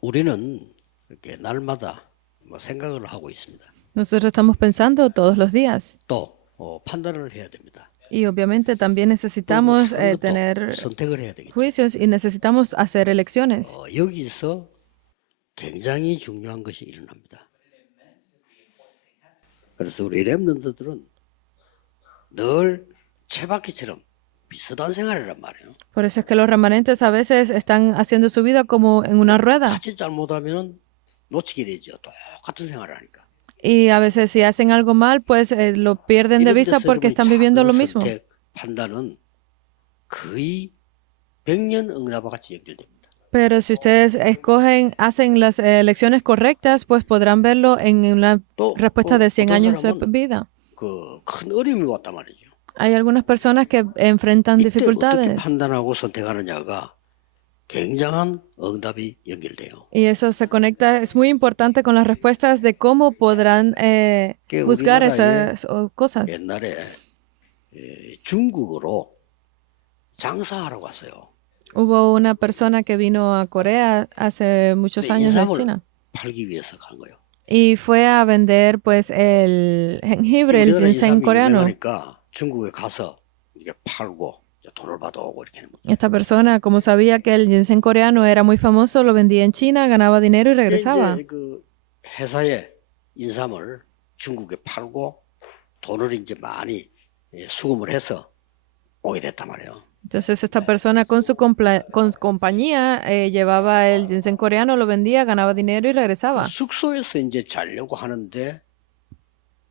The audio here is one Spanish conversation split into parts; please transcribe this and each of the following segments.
우리는 이렇게 날마다 생각을 하고 있습니다. Nosotros estamos pensando todos los días 또 판단을 해야 됩니다. y obviamente también 또 necesitamos 착한 것도 tener 선택을 해야 되겠죠. juicios y necesitamos hacer elecciones. 여기서 굉장히 중요한 것이 일어납니다. 그래서 우리 렘넌트들은 늘 쳇바퀴처럼 비슷한 생활이란 말이에요. Por eso es que los remanentes a veces están haciendo su vida como en una rueda 자칫 잘못하면 놓치게 되죠. 똑같은 생활을 하니까. y a veces si hacen algo mal, pues lo pierden de 이런 vista 데서 porque 여러분이 están viviendo lo 작은 mismo. 선택, 판단은 거의 백년응답과 같이 연결됩니다. Pero si ustedes hacen las elecciones correctas, pues podrán verlo en una 또 respuesta de 100 어떤 años de 사람은 vida. 큰 어려움이 왔단 말이죠. Hay algunas personas que enfrentan 이때 어떻게 dificultades 판단하고 선택하느냐가 굉장한 응답이 연결돼요. y eso se conecta, es muy importante con las respuestas de cómo podrán que juzgar 우리나라에 esas cosas. 옛날에 중국으로 장사하러 갔어요. Hubo una persona que vino a Corea hace muchos 근데 años de 인삼을 China 팔기 위해서 간 거예요. y fue a vender pues el jengibre, el 우리나라 ginseng 인삼이 coreano. 유명하니까 중국에 가서 이게 팔고 이제 돈을 받아오고 이렇게 하는 거죠. Esta persona, como sabía que el ginseng coreano era muy famoso, lo vendía en China, ganaba dinero y regresaba. 이제 그 회사에 인삼을 중국에 팔고 돈을 이제 많이 수금을 해서 오게 됐단 말이에요. Entonces esta persona con su compañía llevaba el ginseng coreano, lo vendía, ganaba dinero y regresaba. 숙소에서 이제 자려고 하는데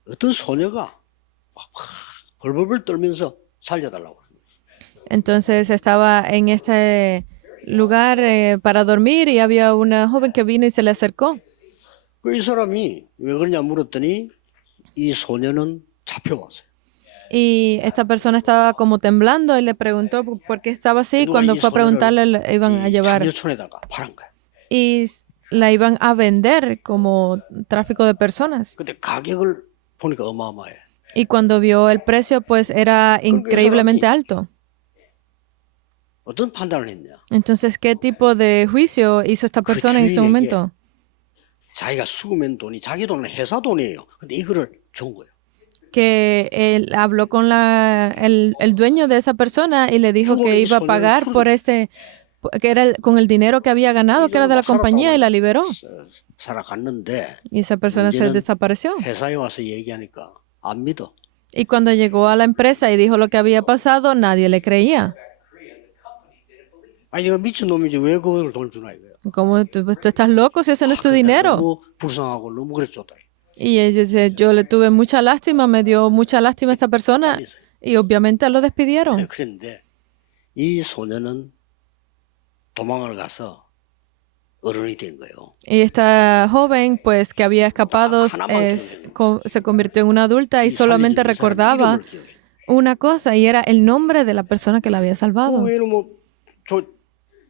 어떤 소녀가 막 벌벌벌 떨면서 살려달라고 하는 거예요. Entonces estaba en este lugar para dormir y había una joven que vino y se le acercó. 이 사람이 왜 그러냐 물었더니 이 소녀는 잡혀왔어요. Y esta persona estaba como temblando y le preguntó por qué estaba así. Cuando fue a preguntarle, le iban a llevar 참여촌에다가 팔은 거야. y la iban a vender como tráfico de personas. 근데 가격을 보니까 어마어마해. Y cuando vio el precio, pues era increíblemente alto. 어떤 판단을 했냐? Entonces, ¿qué tipo de juicio hizo esta persona en ese momento? 자기가 수금한 돈이 자기 돈은 회사 돈이에요. 근데 이거를 준 거예요. Que él habló con el dueño de esa persona y le dijo que iba a pagar por ese, que era con el dinero que había ganado, que era de la compañía, y la liberó. 살아갔는데 Y esa persona se desapareció. 회사에 와서 얘기하니까 안 믿어. Y cuando llegó a la empresa y dijo lo que había pasado, nadie le creía. 아니 내가 미친놈이지 왜 그걸 돈 주나 이거야. Como tú estás loco si ese no es tu dinero. 너무 불쌍하고 너무 그랬었다. Y ella dice, yo le tuve mucha lástima, me dio mucha lástima esta persona y obviamente lo despidieron. 그런데 이 소녀는 도망을 가서 어른이 된 거예요. Y esta joven, pues que había escapado, se convirtió en una adulta y solamente recordaba una cosa y era el nombre de la persona que la había salvado.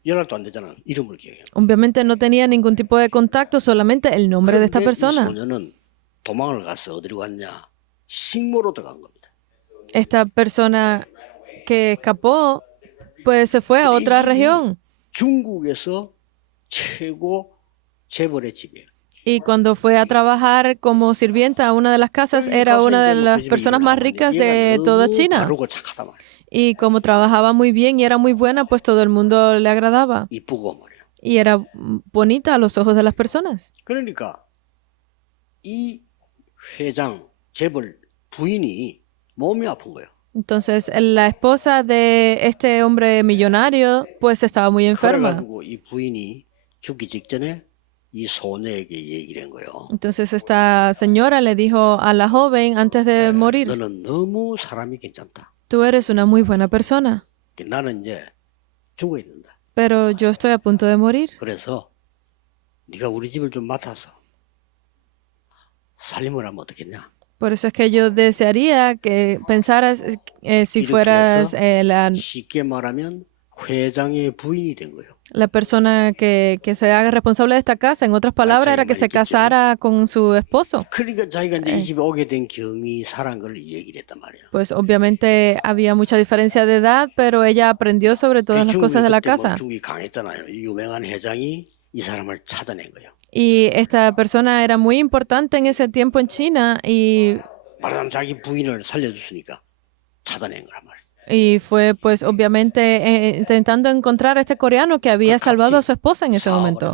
연락도 안 되잖아. 이름을 기억해. Obviamente no tenía ningún tipo de contacto, solamente el nombre de esta persona. 이 소녀는 도망을 가서 어디로 갔냐? 식모로 들어간 겁니다. Esta persona que escapó, pues se fue a otra región. 중국에서 최고 재벌의 집이에요. Y cuando fue a trabajar como sirvienta a una de las casas, era una de las personas más ricas de toda China. 바르고 착하단 말이에요. Y como trabajaba muy bien y era muy buena, pues todo el mundo le agradaba. 이쁘고 말이에요. Y era bonita a los ojos de las personas. 그러니까 이 회장 재벌 부인이 몸이 아픈 거예요. Entonces, la esposa de este hombre millonario, pues estaba muy enferma. 그래가지고 이 부인이 죽기 직전에 이 소녀에게 얘기를 한 거예요. Entonces, esta señora le dijo a la joven antes de morir, 너는 너무 사람이 괜찮다. tú eres una muy buena persona, 나는 이제 죽어야 된다. pero yo estoy a punto de morir. 그래서 네가 우리 집을 좀 맡아서 살림을 하면 어떻겠냐? Por eso es que yo desearía que pensaras si fueras 쉽게 말하면 회장의 부인이 된 거예요. la persona que se haga responsable de esta casa. En otras palabras, era que se casara con su esposo. 그러니까 자기가 이제 이 집에 오게 된 경위 사란 걸 얘기를 했단 말이에요. Pues obviamente había mucha diferencia de edad, pero ella aprendió sobre todas las cosas de la casa. 중국이 강했잖아요. 이 유명한 회장이 이 사람을 찾아낸 거예요. Y esta persona era muy importante en ese tiempo en China 말하자면 자기 부인을 살려줬으니까 찾아낸 거란 말이에요. y fue pues obviamente intentando encontrar a este coreano que había salvado a su esposa en ese momento.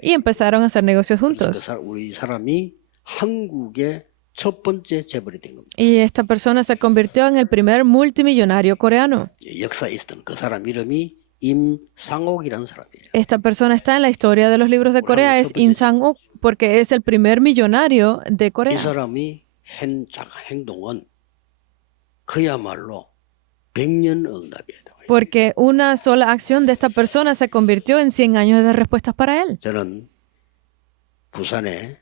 Y empezaron a hacer negocios 그래서 juntos. 우리 사람이 한국의 첫 번째 재벌이 된 겁니다. Y esta persona se convirtió en el primer multimillonario coreano. 역사에 있었던 그 사람 이름이 임상옥이라는 사람이에요. Esta persona está en la historia de los libros de Corea, es Im Sang-uk, porque es el primer millonario de 이 Corea. 사람이 행동은 그야말로 백년응답이에요. Porque una sola acción de esta persona se convirtió en 100 años de respuestas para él. 저는 부산에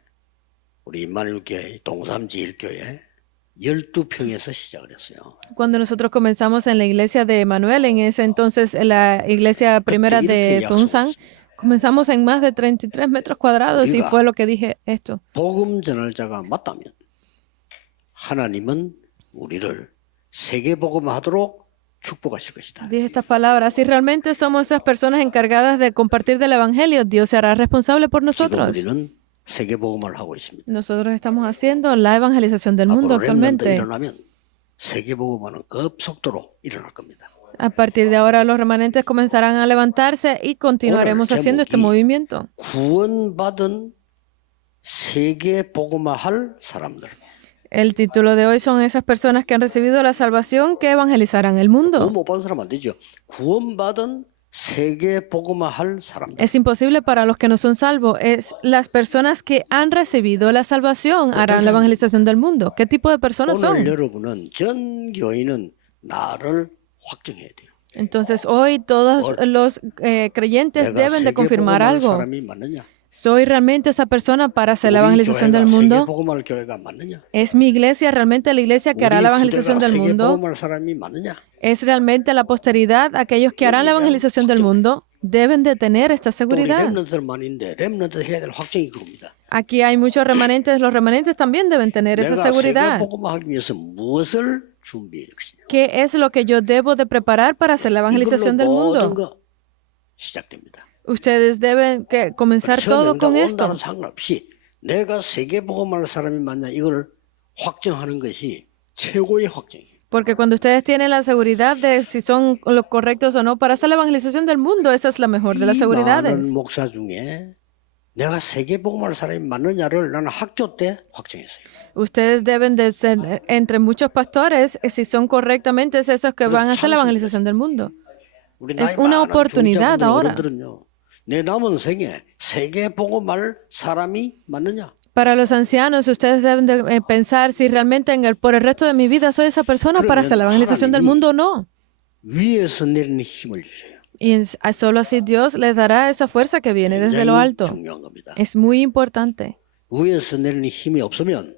우리 임마누엘교회 동삼지일교회 12평에서 시작을 했어요. Cuando nosotros comenzamos en la iglesia de Emanuel, en ese entonces en la iglesia primera de Dongsan, comenzamos en más de 33 metros cuadrados y fue lo que dije esto. 복음 전할 자가 맞다면 하나님은 우리를 세계 복음하도록 축복하실 것이다. Dije estas palabras, si realmente somos esas personas encargadas de compartir del evangelio, Dios se hará responsable por 지금 nosotros. 우리는 세계 복음을 하고 있습니다. Nosotros estamos haciendo la evangelización del mundo 앞으로 렘넌트 actualmente. 일어나면 세계 복음화는 급속도로 일어날 겁니다. A partir de ahora los remanentes comenzarán a levantarse y continuaremos haciendo este movimiento. 구원받은 세계 복음화할 사람들. El título de hoy son esas personas que han recibido la salvación que evangelizarán el mundo. 구원 못 받은 사람 안 되죠. 구원받은 세계 복음화할 사람들. Es imposible para los que no son salvos. Es las personas que han recibido la salvación harán la evangelización del mundo. ¿Qué tipo de personas 오늘 son? 여러분은 전 교인은 나를 확정해야 돼요. Entonces hoy todos los creyentes 내가 deben de 세계 confirmar 복음화할 algo. 사람이 맞느냐? ¿Soy realmente esa persona para hacer la 우리 evangelización del 교회가 세계 mundo? 복음화할 교회가 맞느냐? ¿Es mi iglesia realmente la iglesia que hará la evangelización del 세계 mundo? 복음화할 사람이 맞느냐? ¿Es realmente la posteridad aquellos que harán la evangelización del mundo? Deben de tener esta 또 우리 seguridad. 렘넌트들만인데 렘넌트 해야 될 확정이 그겁니다. Aquí hay muchos remanentes. Los remanentes también deben tener esa 내가 세계 seguridad. 복음화하기 위해서 무엇을 준비해야 될 것이냐? ¿Qué es lo que yo debo de preparar para hacer la evangelización del 모든 mundo? 거 시작됩니다. Ustedes deben comenzar todo con esto. 온다는 상관없이 내가 세계 복음화할 사람이 맞냐 이걸 확정하는 것이 최고의 확정이에요. Porque cuando ustedes tienen la seguridad de si son los correctos o no para hacer la evangelización del mundo, esa es la mejor de las 이 seguridades. 많은 목사 중에 내가 세계 복음화할 사람이 맞느냐를 나는 학교 때 확정했어요. Ustedes deben de ser entre muchos pastores si son correctamente esos que van a hacer la evangelización del mundo. 우리 Es 나이 una 많은 oportunidad 중장년들 ahora. 어른들은요. 내 남은 생에 세계 복음화할 사람이 맞느냐? Para los ancianos, ustedes deben de pensar si realmente por el resto de mi vida soy esa persona para hacer la evangelización del mundo o no. 위에서 내리는 힘을 주세요. Y solo así Dios les dará esa fuerza que viene desde lo 굉장히 alto. 중요한 겁니다. Es muy importante. 위에서 내리는 힘이 없으면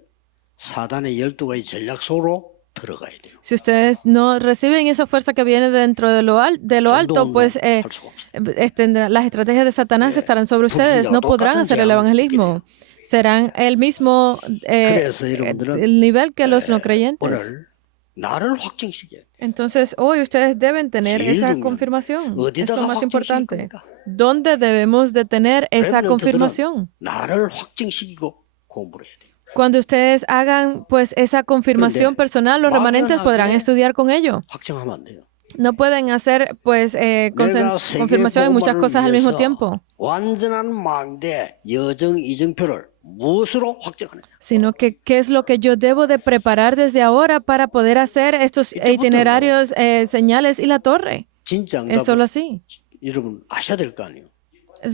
사단의 12가지 전략 속으로 들어가야 돼요. Si ustedes no reciben esa fuerza que viene dentro de lo alto, pues 할 수가 없어요. las estrategias de Satanás estarán sobre ustedes. No podrán hacer el evangelismo. Serán el mismo 그래서 여러분들은 el nivel que los no creyentes. 오늘 나를 확증시켜야 돼요. Entonces, hoy ustedes deben tener 제일 esa 중요한 confirmación. Es lo 어디다가 más 확증시킬 importante. 겁니까? ¿Dónde debemos de tener esa 렘넌트들은 confirmación? 나를 확증시키고 공부를 해야 돼요. Cuando ustedes hagan pues esa confirmación personal, los remanentes podrán estudiar con ello. 확증하면 안 돼요. No pueden hacer pues 내가 세계 confirmación en muchas 복음화를 cosas al mismo 위해서 tiempo, 완전한 망대 여정 이정표를 무엇으로 확정하느냐? sino que qué es lo que yo debo de preparar desde ahora para poder hacer estos itinerarios, señales y la torre. 진짜 Es solo 응답을 así. 여러분 아셔야 될 거 아니에요.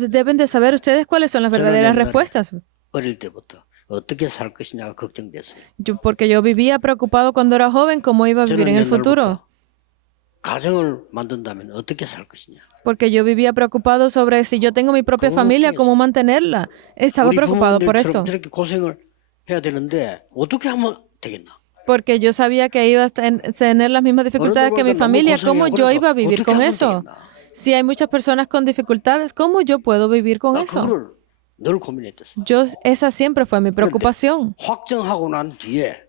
Deben de saber ustedes cuáles son las verdaderas respuestas. 어릴 때부터 어떻게 살 것이냐가 걱정됐어요. Porque yo vivía preocupado cuando era joven cómo iba a vivir en el futuro. 가정을 만든다면 어떻게 살 것이냐. Porque yo vivía preocupado sobre si yo tengo mi propia familia, cómo mantenerla. Estaba 우리 preocupado por esto. 부모님들처럼 저렇게 고생을 해야 되는데 어떻게 하면 되겠나? Porque yo sabía que iba a tener las mismas dificultades que mi familia. ¿Cómo yo iba a vivir con eso? Si hay muchas personas con dificultades, ¿cómo yo puedo vivir con eso? 그거를 늘 고민했었어. Esa siempre fue mi preocupación. 확정하고 난 뒤에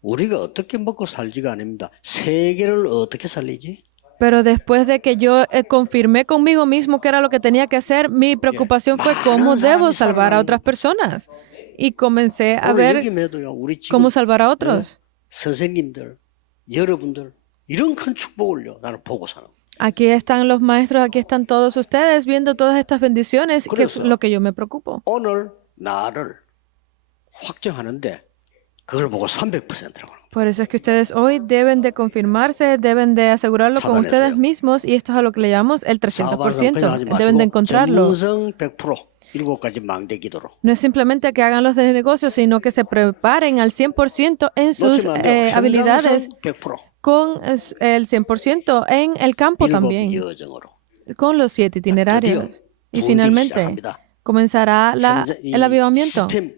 우리가 어떻게 먹고 살지가 아닙니다. 세계를 어떻게 살리지? Pero después de que yo confirmé conmigo mismo que era lo que tenía que hacer, mi preocupación fue cómo debo salvar a otras personas. Y comencé a 오늘 ver 여기에도요. 우리 지금 cómo salvar a otros. 선생님들, 여러분들 이런 큰 축복을요. 나는 보고 사는 거예요. Aquí están los maestros, aquí están todos ustedes viendo todas estas bendiciones, que es 그래서 lo que yo me preocupo. 오늘 나를 확정하는데 그걸 보고 300%라고 하는 거예요. Por eso es que ustedes hoy deben de confirmarse, deben de asegurarlo con 찾아내세요. ustedes mismos, y esto es a lo que le llamamos el 사업하는 그냥 하지 300%. Deben de 마시고 encontrarlo. 전문성 100% 7가지 망대 기도로 No es simplemente que hagan los de negocios, sino que se preparen al 100% en sus 놓치면 안 돼요. habilidades, 현장성 100% con el 100% en el campo 7 también, 여정으로 con los 7 itinerarios. Y 부흥되기 finalmente 시작합니다. comenzará el avivamiento. 시스템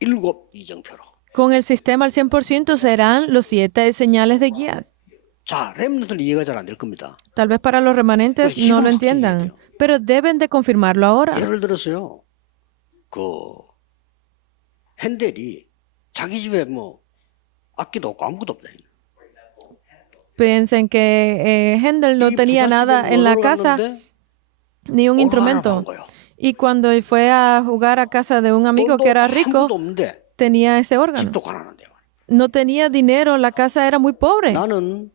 7 이정표로. Con el sistema al 100% serán los 7 señales de guías. 자, 렘넌트는 이해가 잘 안 될 겁니다. Tal vez para los remanentes Pues no lo 시간 entiendan, 확정이에요. pero deben de confirmarlo ahora. 예를 들어서요. 그 핸델이 자기 집에 뭐 악기도 없고 아무것도 없다. Piensen que Händel no 이 tenía 부잣집에 nada en la 놀러 casa, 갔는데 ni un 오늘 하나 instrumento. 본 거예요. Y cuando fue a jugar a casa de un amigo 돈도 que era 아무것도 rico, 없는데 tenía ese órgano. 집도 가난한데요. No tenía dinero, la casa era muy pobre. 나는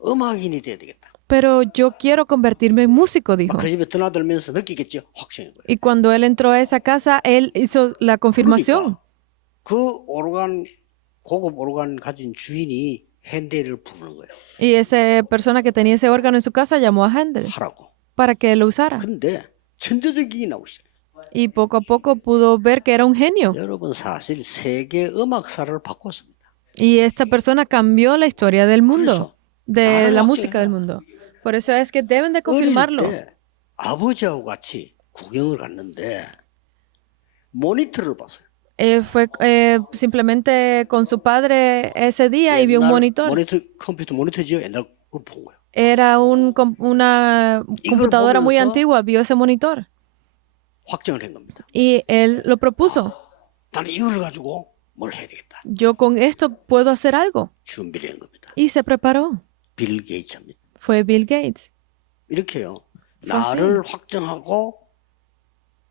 음악인이 돼야 되겠다. Pero yo quiero convertirme en músico, dijo. 그 집에 드나들면서 느끼겠죠. 확신인 거예요. Y cuando él entró a esa casa, él hizo la confirmación. 그러니까 그 오르간 고급 오르간 가진 주인이 핸델을 부르는 거예요. Y esa persona que tenía ese órgano en su casa llamó a Händel 하라고. para que lo usara. 근데 천재적이 나오기 시작해요. Y poco a poco pudo ver que era un genio. 여러분 사실 세계 음악사를 바꿨습니다. Y esta persona cambió la historia del mundo, de 나를 la 확정해라. música del mundo. Por eso es que deben de 어릴 confirmarlo. 때 아버지하고 같이 구경을 갔는데 모니터를 봤어요. Fue simplemente con su padre ese día y vio un 옛날 monitor. 컴퓨터 모니터지요. 옛날 걸 본 거예요. Era una computadora muy 보면서 antigua, vio ese monitor. 확정을 한 겁니다. Y él lo propuso. 나는 이걸 가지고 뭘 해야 되겠다. Yo con esto puedo hacer algo. 준비를 한 겁니다. Y se preparó. 빌 게이츠입니다. Fue Bill Gates. 이렇게요. 나를 확정하고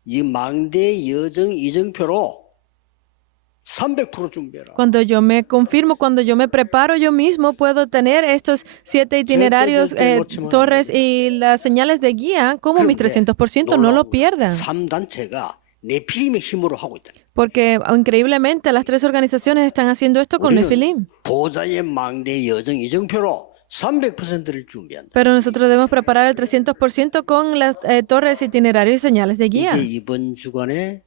이 망대 여정 이정표로 300% 준비해라. Cuando yo me confirmo, cuando yo me preparo yo mismo, puedo tener estos 7 itinerarios, torres y las señales de guía como mis 300%. No lo pierdan. 3단체가 네피림의 힘으로 하고 있다. Porque increíblemente las 3 organizaciones están haciendo esto con Nefilim. 보좌의 망대 여정 이정표로 300%를 준비한다. Pero nosotros debemos preparar el 300% con las torres, itinerarios y señales de guía. 이게 이번 주간의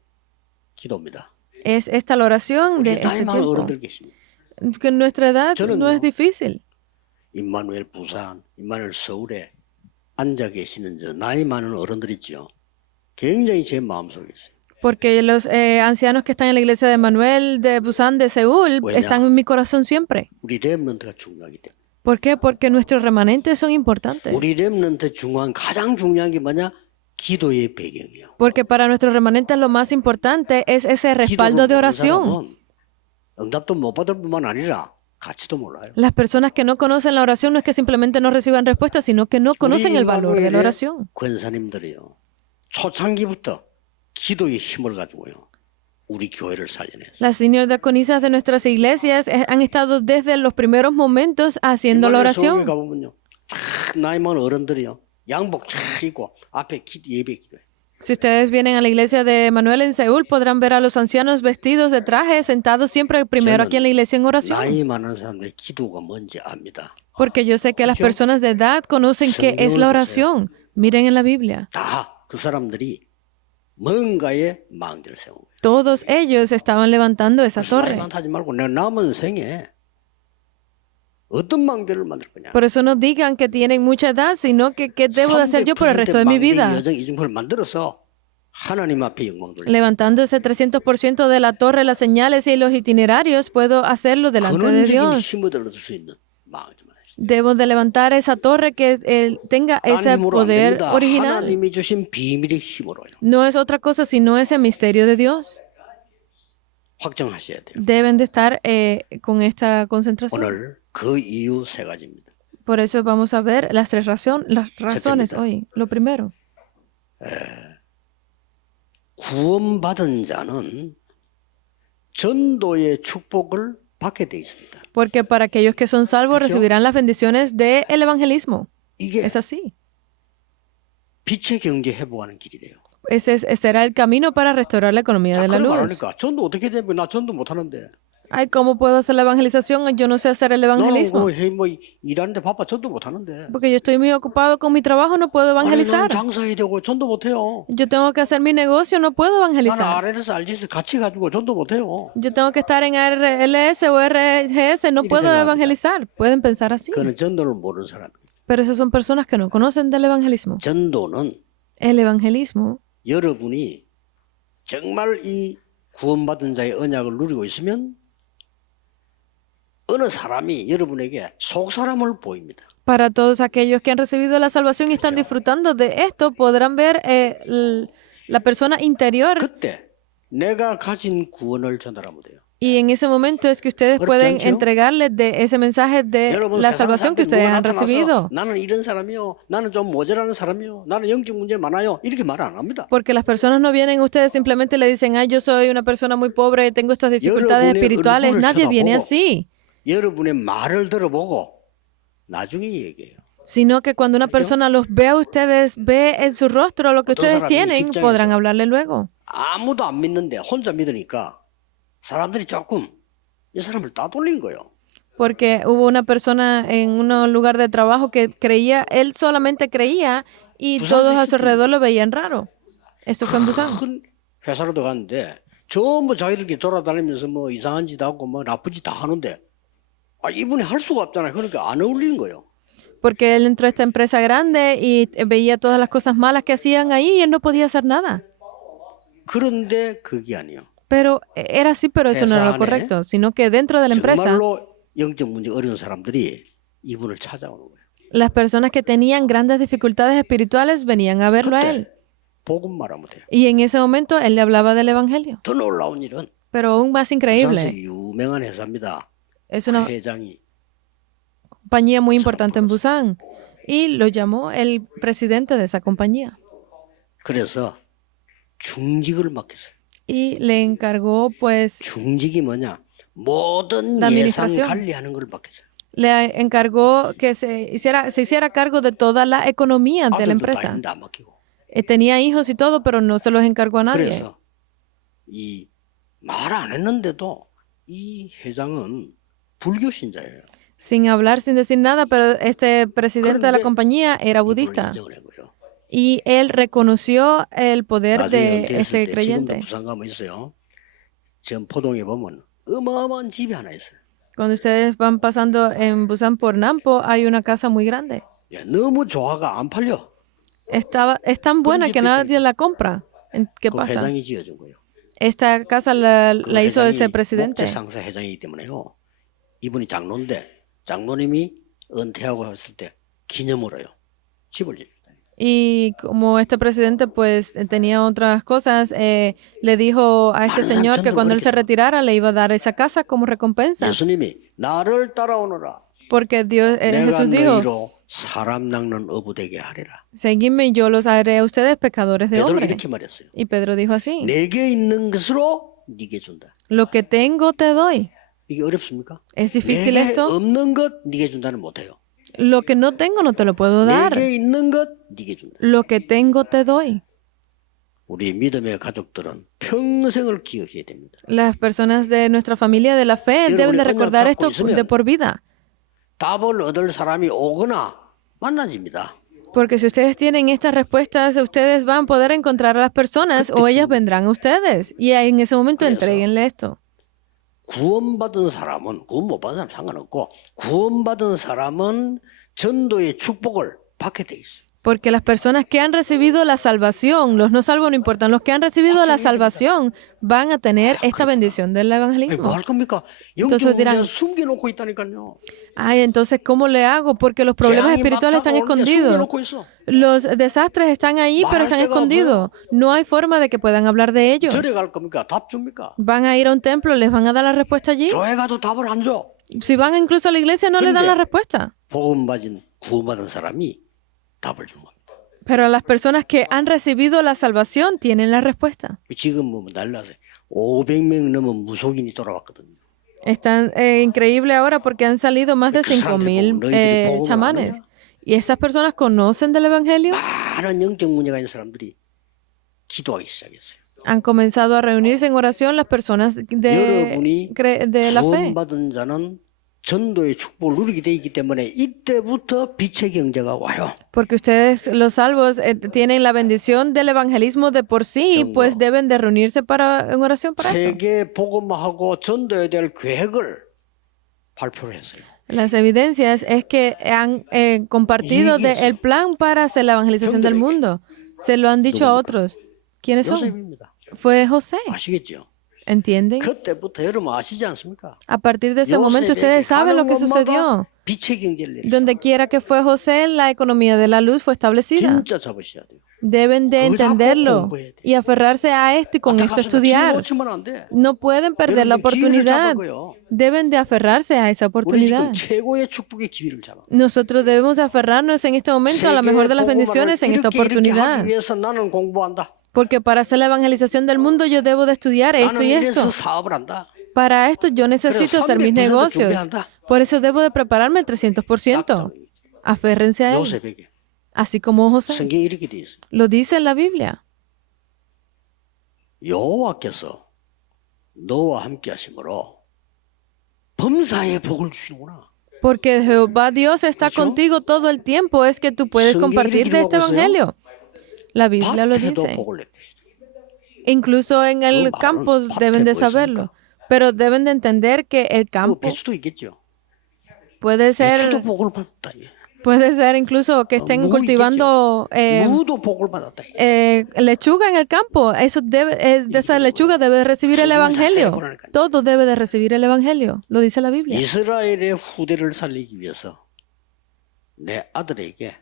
기도입니다. Es esta la oración de 우리 나이 este 많은 tiempo. 어른들 계십니다. Que en nuestra edad 저는요. no es difícil. 임마누엘 부산, 임마누엘 서울에 앉아 계시는 저 나이 많은 어른들 있죠. 굉장히 제 마음속에 있어요. Porque los ancianos que están en la iglesia de Manuel, de Busan, de Seúl, Bueno. están en mi corazón siempre. 우리 렘넌트가 중요하기 때문에. ¿Por qué? Porque nuestros remanentes son importantes. 우리 렘넌트 가장 중요한 게 뭐냐? 기도의 배경이요. Porque para nuestros remanentes lo más importante es ese respaldo de oración. 응답도 못 받을 뿐만 아니라 가치도 몰라요. Las personas que no conocen la oración no es que simplemente no reciban respuesta, sino que no conocen el valor de la oración. 권사님들이요. 초창기부터 기도의 힘을 가지고요. 우리 교회를 살려냈어요. Las senior diaconisas de nuestras iglesias han estado desde los primeros momentos haciendo la 서울에 oración. 가보면요. 쫙 나이 많은 어른들이요. 양복 쫙 입고 앞에 예배 기도해. Si ustedes vienen a la iglesia de Manuel en Seúl, podrán ver a los ancianos vestidos de traje, sentados siempre primero aquí en la iglesia en oración. 나이 많은 사람들의 기도가 뭔지 압니다. Porque yo sé que las personas de edad conocen qué es la oración. Miren en la Biblia. 다 그 사람들이 뭔가에 망대를 세운 거예요. Todos ellos estaban levantando esa 나이 torre. 많다 하지 말고 내 남은 생에 어떤 망대를 만들 거냐. Por eso no digan que tienen mucha edad, sino que qué debo de hacer yo por el resto de mi vida. 여정 이중표를 만들어서 하나님 앞에 영광 돌려. Levantando ese 300% de la torre, las señales y los itinerarios, puedo hacerlo delante de 근원적인 Dios. 힘을 얻을 수 있는 망대만. Debo de levantar esa torre que tenga ese 힘으로 안 poder 됩니다. original. 하나님이 주신 비밀의 힘으로요. No es otra cosa sino ese misterio de Dios. 확정하셔야 돼요. Deben de estar con esta concentración. 오늘 그 이유 세 가지입니다. Por eso vamos a ver las las razones 첫째입니다. hoy. Lo primero, 구원받은 자는 전도의 축복을 받게 돼 있습니다. porque para aquellos que son salvos 그렇죠? recibirán las bendiciones del evangelismo. 이게 Es así. 빛의 경제 회복하는 길이래요. Ese será el camino para restaurar la economía 자, de la 그런 말 luz. 하니까 전도 어떻게 되면 나 전도 못 하는데. Ay, ¿cómo puedo hacer la evangelización? Yo no sé hacer el evangelismo. 뭐 일하는데 바빠 전도 못 하는데. Porque yo estoy muy ocupado con mi trabajo, no puedo 아니, evangelizar. 나는 장사해야 되고 전도 못 해요. Yo tengo que hacer mi negocio, no puedo 나는 evangelizar. RLS, RGS 같이 가지고 전도 못 해요. Yo tengo que estar en RLS o RGS, no 이렇게 puedo 생각합니다. evangelizar. Pueden pensar así. 그는 전도를 모르는 사람이에요. Pero esas son personas que no conocen del evangelismo. 전도는 El evangelismo, 여러분이 정말 이 구원받은 자의 언약을 누리고 있으면 어느 사람이 여러분에게 속 사람을 보입니다. para todos aquellos que han recibido la salvación y están disfrutando de esto, podrán ver la persona interior. 그때 내가 가진 구원을 전달하면 돼요. Y en ese momento es que ustedes pueden 않죠? entregarles de ese mensaje de 여러분 la 세상 salvación que 사람들이 ustedes 누가 han 나타나서 recibido. 나는 이런 사람이요, 나는 좀 모자라는 사람이요, 나는 영적 문제 많아요 이렇게 말 안 합니다. Porque las personas no vienen a ustedes simplemente le dicen, ay, yo soy una persona muy pobre y tengo estas dificultades 여러분의 espirituales. 얼굴을 Nadie viene 쳐다보고 así. 여러분의 말을 들어보고 나중에 얘기해요. Sino que cuando una persona los ve a ustedes, ve en su rostro lo que 어떤 ustedes 사람이 tienen, 직장에서 podrán hablarle luego. 아무도 안 믿는데 혼자 믿으니까 사람들이 조금 이 사람을 따돌린 거예요. Porque hubo una persona en un lugar de trabajo que creía, él solamente creía y 부산 todos a su 출신들이 alrededor lo veían raro. Eso fue en Busan. 큰 회사로 들어갔는데 전부 자기들끼리 돌아다니면서 뭐 이상한 짓 하고 뭐 나쁜 짓 다 하는데 이분이 할 수가 없잖아요. 그러니까 안 어울린 거예요. Porque él entró a esta empresa grande y veía todas las cosas malas que hacían ahí y él no podía hacer nada. 그런데 그게 아니에요. Pero era así, pero eso no era lo 안에 correcto, sino que dentro de la empresa, 정말로 영적 문제 어려운 사람들이 이분을 찾아오는 거예요. las personas que tenían grandes dificultades espirituales venían a verlo a él. 그때 복음 말하면 돼요. Y en ese momento él le hablaba del evangelio. 더 놀라운 일은 Pero aún más 부산에서 increíble, 유명한 회사입니다. es una 회장이 compañía muy importante en Busan y lo llamó el presidente de esa compañía 그래서 중직을 맡겼어요. y le encargó, pues, 중직이 뭐냐? 모든 La 예산 administración. 관리하는 걸 맡겼어요. le encargó que se hiciera cargo de toda la economía de la 아들도 다 empresa. 있는데 안 맡기고. Tenía hijos y todo, pero no se los encargó a nadie. 그래서 이 말 안 했는데도 이 회장은 불교 신자예요. Sin hablar, sin decir nada, pero este presidente de la 그런데 compañía era 이분을 budista 인정을 한 거예요. y él reconoció el poder 나중에 de 은퇴했을 este 때 지금도 creyente. 부산 가면 있어요. 지금 포동에 보면 어마어마한 집이 하나 있어요. Cuando ustedes van pasando en Busan por Nampo, hay una casa muy grande. 야, 너무 좋아가 안 팔려. Es tan buena que nadie la compra. ¿Qué 그 pasa? 회장이 지어준 거예요. Esta casa la 그 hizo ese 회장이 presidente. 목재상사 회장이기 때문에요. 이분이 장로인데 장로님이 은퇴하고 했을 때 기념으로요. 집을 지어줬다. Y como este presidente pues tenía otras cosas, le dijo a este 많은 señor que 삼촌들 cuando él se 그렇게 retirara le iba a dar esa casa como recompensa. 예수님이 나를 따라오너라. Porque 내가 Jesús dijo, 너희로 사람 낚는 어부 되게 하리라. seguidme y yo los haré a ustedes pecadores de 베드로 hombres. 이렇게 말했어요. Y Pedro dijo así, 내게 있는 것으로 네게 준다. lo que tengo te doy. 이게 어렵습니까? ¿Es difícil 내게 esto? 없는 것 네게 준다는 못해요. Lo que no tengo no te lo puedo dar. 내게 있는 것 네게 준다. Lo que tengo te doy. 우리 믿음의 가족들은 평생을 기억해야 됩니다. Las personas de nuestra familia de la fe deben de recordar esto de por vida. 답을 얻을 사람이 오거나 만나집니다. Porque si ustedes tienen estas respuestas, ustedes van a poder encontrar a las personas o ellas vendrán a ustedes. Y en ese momento 그래서 entréguenle esto. 구원받은 사람은 구원 못 받은 사람 상관없고 구원받은 사람은 전도의 축복을 받게 돼 있어요. Porque las personas que han recibido la salvación, los no salvos no importan, los que han recibido la salvación van a tener esta bendición del 아니, evangelismo. 뭐 할 겁니까? Entonces 영적 dirán, 문제 숨겨놓고 있다니까요. ay, entonces, ¿cómo le hago? Porque los problemas 재앙이 막 espirituales están 다가오는데 escondidos. 숨겨놓고 있어. Los desastres están ahí, pero 말할 están 데가 escondidos. No hay forma de que puedan hablar de ellos. 절에 갈 겁니까? 답 줍니까? Van a ir a un templo, les van a dar la respuesta allí. 교회 가도 답을 안 줘. Si van incluso a la iglesia, no le dan la respuesta. 복음 받은 구원받은 사람이 답을 준 겁니다. Pero las personas que han recibido la salvación tienen la respuesta. 지금 뭐 날라서 500명 넘은 무속인이 돌아왔거든요. Están increíble ahora porque han salido más de 5,000 chamanes. Y esas personas conocen del Evangelio, 많은 영적 문제가 있는 사람들이 기도하기 시작했어요. han comenzado a reunirse en oración las personas 여러분이 de la fe. 구원받은 자는 전도의 축복을 누리게 돼 있기 때문에 이때부터 빛의 경제가 와요. Porque ustedes, los salvos, tienen la bendición del evangelismo de por sí, 전도. pues deben de reunirse en oración para esto. 세계 복음하고 전도에 대한 계획을 발표를 했어요. Las evidencias es que han compartido el plan para hacer la evangelización del mundo. Se lo han dicho a otros. ¿Quiénes son? 요셉입니다. Fue José. 아시겠죠? ¿Entienden? 그때부터 여러분 아시지 않습니까? A partir de ese momento ustedes saben lo que sucedió. 빛의 경제를 내렸어요. Donde quiera que fue José, la economía de la luz fue establecida. 진짜 잡으셔야 돼요. Deben de entenderlo y aferrarse a esto y con esto estudiar. 놓치면 안 돼. No pueden perder la oportunidad. Deben de aferrarse a esa 우리 oportunidad. 지금 최고의 축복의 기회를 잡아. Nosotros debemos de aferrarnos en este momento a la mejor de las bendiciones en esta 이렇게 oportunidad. 하기 위해서 나는 공부한다. Porque para hacer la evangelización del mundo yo debo de estudiar esto 나는 y 이래서 esto. 사업을 한다. Para esto yo necesito hacer mis 300% negocios. 준비한다. Por eso debo de prepararme el 300%. Aférrense a él. 요셉에게 Así como José. 성경에 이렇게 돼 있어요. Lo dice en la Biblia. 여호와께서 너와 함께 하심으로 범사에 복을 주시는구나. Porque Jehová Dios está contigo todo el tiempo. Es que tú puedes compartir de este evangelio. La Biblia lo 밭에도 dice. 복을 내주시다. Incluso en el campo deben de saberlo. Pero deben de entender que el 뭐 campo 배수도 있겠죠. puede 배수도 ser, 복을 받았다. 예. puede ser incluso que estén 무 cultivando 무도 복을 받았다. 예. lechuga en el campo. Eso debe, de esa lechuga debe de recibir el evangelio. Todo debe de recibir el evangelio. Lo dice la Biblia. 이스라엘의 후대를 살리기 위해서 내 아들에게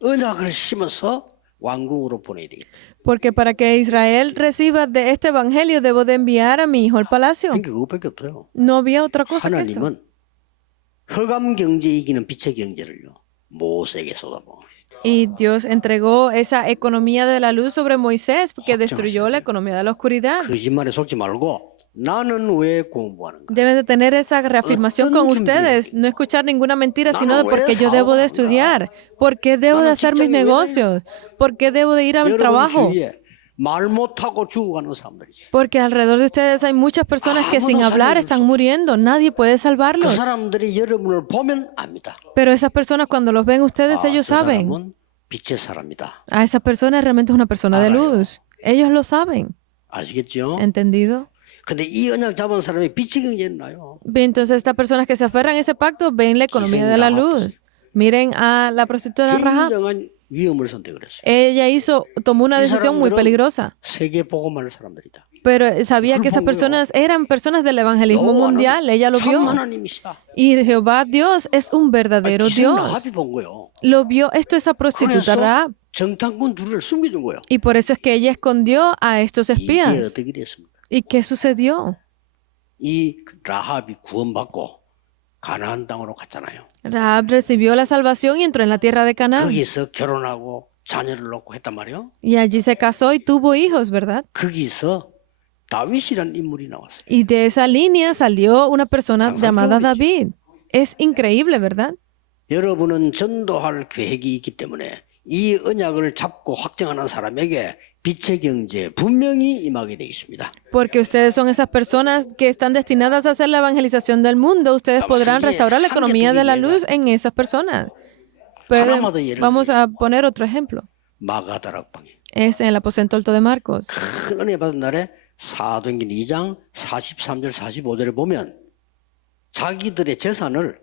언약을 심어서 왕궁으로 보내야 되겠다. Porque para que Israel reciba de este evangelio, debo de enviar a mi hijo al palacio. 그러니까 그것밖에 없어요. No había otra cosa que esto. 하나님은 흑암 경제 이기는 빛의 경제를요 모세에게 쏟아부어. Y Dios entregó esa economía de la luz sobre Moisés, que destruyó la economía de la oscuridad. 거짓말에 속지 말고 나는 왜 공부하는가? Deben de tener esa reafirmación con ustedes, no escuchar ninguna mentira, sino de porque yo debo de estudiar, por qué debo de hacer mis negocios, por qué debo de ir al 여러분 trabajo. 주위에 말 못하고 죽어가는 사람들이 있어요. Porque alrededor de ustedes hay muchas personas que sin hablar están muriendo, nadie puede 그 salvarlos. 사람들이 여러분을 보면 압니다. Pero esas personas cuando los ven ustedes, ellos 그 saben. 사람은 빛의 사람이다. A esa persona realmente es una persona de luz. Ellos lo saben. 아시겠죠? ¿Entendido? 근데 이 언약 잡은 사람이 빛의 경제는 나요. Bien, entonces estas personas que se aferran a ese pacto ven la economía de la luz. Miren a la prostituta Rahab. 굉장한 위험을 선택을 했어요. Ella tomó una decisión muy peligrosa, 세계 복음할 사람들이다. pero sabía que esas personas eran personas del evangelismo mundial. Ella lo 참 vio. 하나님이시다. Y Jehová Dios es un verdadero 기생 Dios. 라합이 본 거예요. Lo vio esto esa prostituta 그래서 Rahab. 정탐꾼 둘을 숨겨준 거예요. Y por eso es que ella escondió a estos 이게 espías. 어떻게 됐습니까? ¿Y qué sucedió? 이 라합이 구원받고 가나안 땅으로 갔잖아요. Rahab recibió la salvación y entró en la tierra de Canaán. 거기서 결혼하고 자녀를 낳고 했단 말이에요. Y allí se casó y tuvo hijos, ¿verdad? 거기서 다윗이라는 인물이 나왔어요. Y de esa línea salió una persona 상상적이지. llamada David. Es increíble, ¿verdad? 여러분은 전도할 계획이 있기 때문에 이 언약을 잡고 확정하는 사람에게 빛의 경제 분명히 임하게 되어 있습니다. Porque ustedes son esas personas que están destinadas a hacer la evangelización del mundo. Ustedes podrán restaurar la economía de la luz en esas personas. Pero vamos a poner otro ejemplo. 마가다락방에 Es en el aposento alto de Marcos. 큰 은혜 받은 날에 사도행전 2장 43절 45절에 보면 자기들의 재산을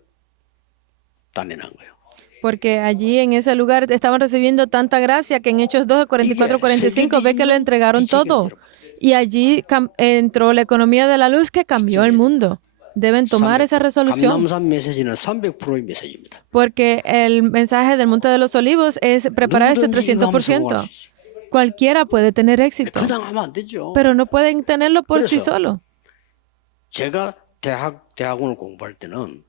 따내는 거예요. Porque allí en ese lugar estaban recibiendo tanta gracia que en Hechos 2, 44, 45 ve que lo entregaron todo. Y allí entró la economía de la luz que cambió el mundo. Deben tomar esa resolución. 감남산 메시지는 300%의 메시지입니다. Porque el mensaje del Monte de los Olivos es preparar ese 300%. Cualquiera puede tener éxito, 그냥 하면 안 되죠. pero no pueden tenerlo por sí 그래서 solo. 제가 대학원을 공부할 때는